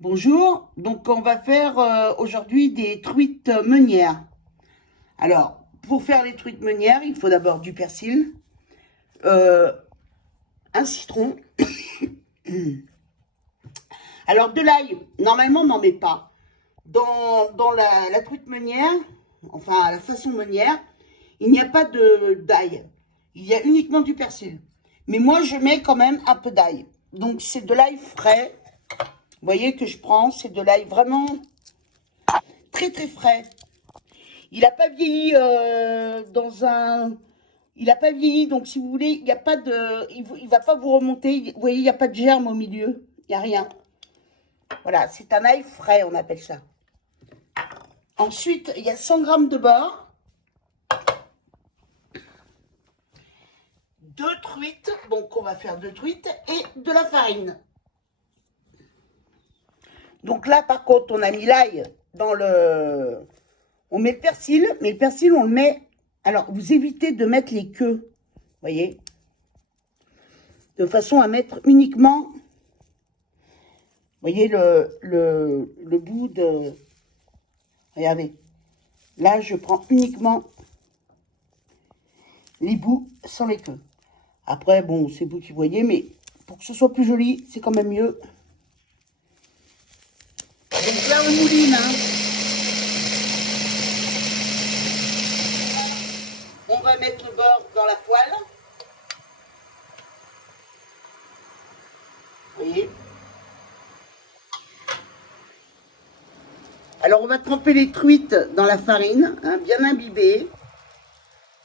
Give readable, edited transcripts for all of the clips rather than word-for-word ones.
Bonjour, donc on va faire aujourd'hui des truites meunières. Alors, pour faire les truites meunières, il faut d'abord du persil, euh, un citron. Alors de l'ail, normalement on n'en met pas. Dans la truite meunière, enfin la façon meunière, il n'y a pas d'ail. Il y a uniquement du persil. Mais moi je mets quand même un peu d'ail. Donc c'est de l'ail frais. Vous voyez que je prends, c'est de l'ail vraiment très très frais. Il n'a pas vieilli dans un... Il n'a pas vieilli, donc si vous voulez, il n'y a pas de... Il va pas vous remonter. Vous voyez, il n'y a pas de germe au milieu. Il n'y a rien. Voilà, c'est un ail frais, on appelle ça. Ensuite, il y a 100 grammes de beurre. 2 truites, donc on va faire 2 truites, et de la farine. Donc là, par contre, on a mis l'ail dans le... On met le persil, mais le persil, on le met... Alors, vous évitez de mettre les queues, vous voyez, de façon à mettre uniquement, vous voyez, le bout de... Regardez, là, je prends uniquement les bouts sans les queues. Après, bon, c'est vous qui voyez, mais pour que ce soit plus joli, c'est quand même mieux. Donc là, on mouline, hein. On va mettre le beurre dans la poêle. Vous voyez. Alors, on va tremper les truites dans la farine, hein, bien imbibée.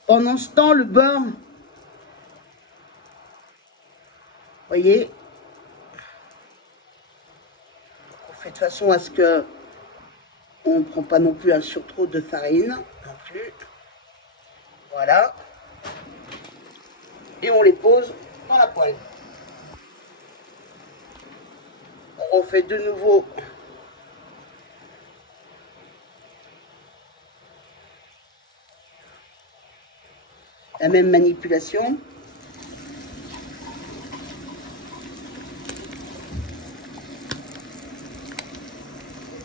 Pendant ce temps, le beurre, vous voyez, on fait de façon à ce que on ne prend pas non plus un surtrop de farine, non plus. Voilà. Et on les pose dans la poêle. On refait de nouveau la même manipulation.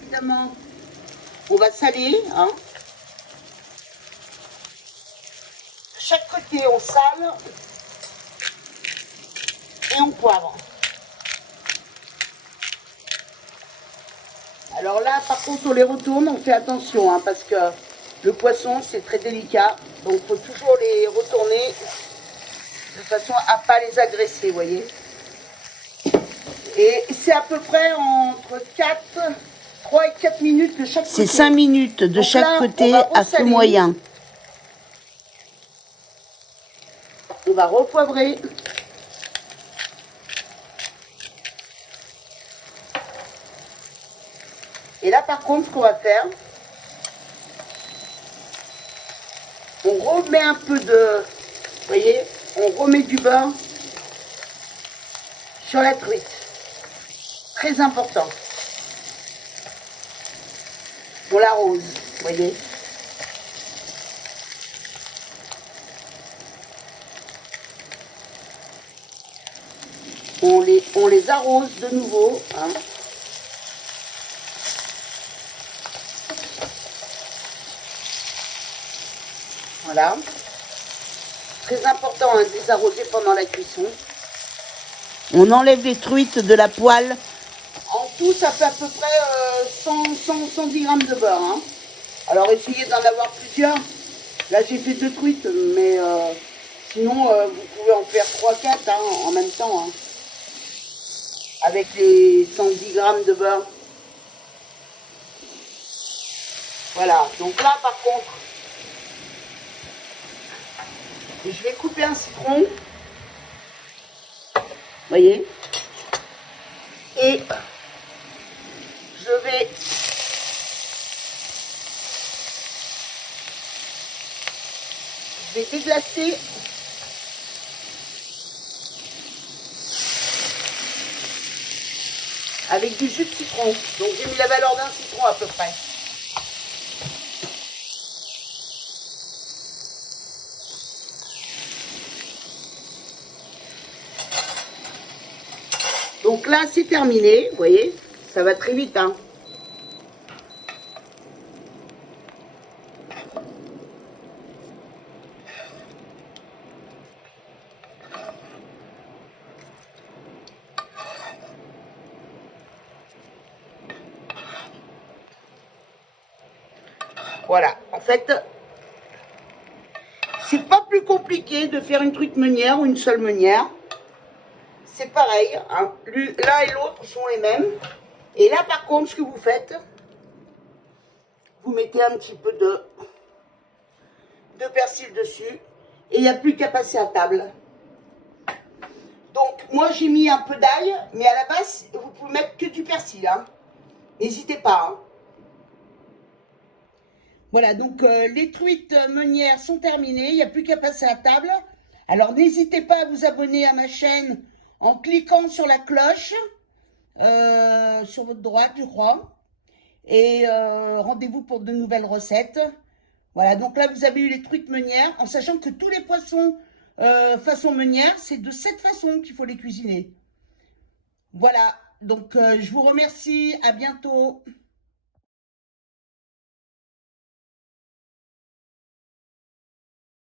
Évidemment, on va saler, hein. De chaque côté, on sale et on poivre. Alors là, par contre, on les retourne, on fait attention, hein, parce que le poisson, c'est très délicat. Donc, il faut toujours les retourner de façon à ne pas les agresser, vous voyez. Et c'est à peu près entre 3 et 4 minutes de chaque côté. C'est 5 minutes de Donc chaque là, côté à feu moyen. On va repoivrer. Et là, par contre, ce qu'on va faire, on remet un peu de... Vous voyez, on remet du beurre sur la truite. Très important. On l'arrose, vous voyez. On les arrose de nouveau, hein. Voilà. Très important, hein, de les arroser pendant la cuisson. On enlève les truites de la poêle. En tout, ça fait à peu près 110 grammes de beurre, hein. Alors, essayez d'en avoir plusieurs. Là, j'ai fait 2 truites, mais sinon, vous pouvez en faire 3-4, hein, en même temps, hein, avec les 110 grammes de beurre. Voilà. Donc là, par contre, je vais couper un citron. Vous voyez. Et je vais déglacer avec du jus de citron. Donc j'ai mis la valeur d'un citron à peu près. Donc là, c'est terminé, vous voyez, Ça va très vite, hein. Voilà, en fait, c'est pas plus compliqué de faire une truite meunière ou une seule meunière. C'est pareil, hein. L'un et l'autre sont les mêmes. Et là, par contre, ce que vous faites, vous mettez un petit peu de persil dessus et il n'y a plus qu'à passer à table. Donc, moi, j'ai mis un peu d'ail, mais à la base, vous pouvez mettre que du persil, hein. N'hésitez pas, hein. Voilà, donc les truites meunières sont terminées, il n'y a plus qu'à passer à table. Alors, n'hésitez pas à vous abonner à ma chaîne en cliquant sur la cloche, sur votre droite, je crois. Et rendez-vous pour de nouvelles recettes. Voilà, donc là, vous avez eu les truites meunières, en sachant que tous les poissons façon meunière, c'est de cette façon qu'il faut les cuisiner. Voilà, donc je vous remercie, à bientôt.